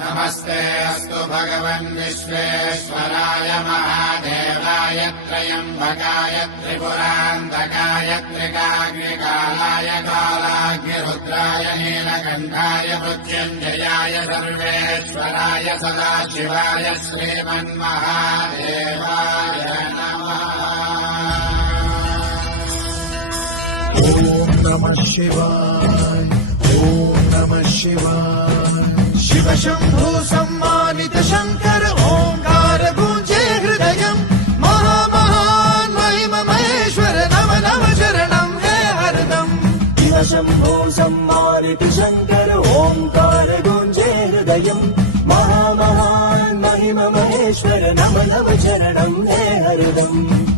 नमस्ते अस्तु भगवन् विश्वेश्वराय महादेवाय त्र्यम्बकाय त्रिपुरान्तकाय त्रिकाग्निकालाय कालाग्निरुद्राय नीलकण्ठाय मृत्युञ्जयाय सर्वेश्वराय सदाशिवाय श्रीमन्महादेवाय नमः। ॐ नमः शिवाय, ॐ नमः शिवाय। शिव शंभो सम्मानित शंकर ओंकार गूंजे हृदयम् महामहान् महिम महेश्वर नव नव चरणं हे हरदम्। शिव शंभो सम्मानित शंकर ओंकार गूंजे हृदयम् महामहान् महिम महेश्वर नव नव चरणं हे हरदम्।